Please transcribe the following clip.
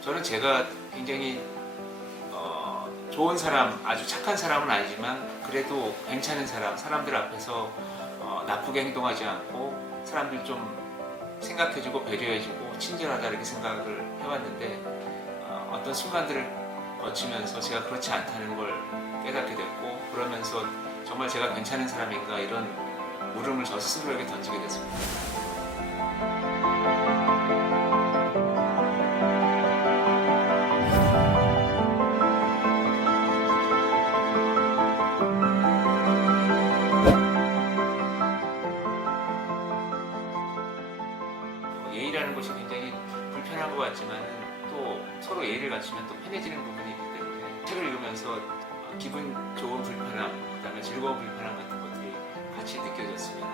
저는 제가 굉장히 어, 좋은 사람, 아주 착한 사람은 아니지만 그래도 괜찮은 사람, 사람들 앞에서 어, 나쁘게 행동하지 않고 사람들 좀 생각해주고 배려해주고 친절하다 이렇게 생각을 해왔는데 어, 어떤 순간들을 거치면서 제가 그렇지 않다는 걸 깨닫게 됐고 그러면서 정말 제가 괜찮은 사람인가 이런 물음을 저 스스로에게 던지게 됐습니다. 어, 예의라는 것이 굉장히 불편한 것 같지만 또 서로 예의를 갖추면 또 편해지는 부분이 있기 때문에 책을 읽으면서 어, 기분 좋은 불편함, 그다음에 즐거운 불편함 같은 것들이 같이 있습니다.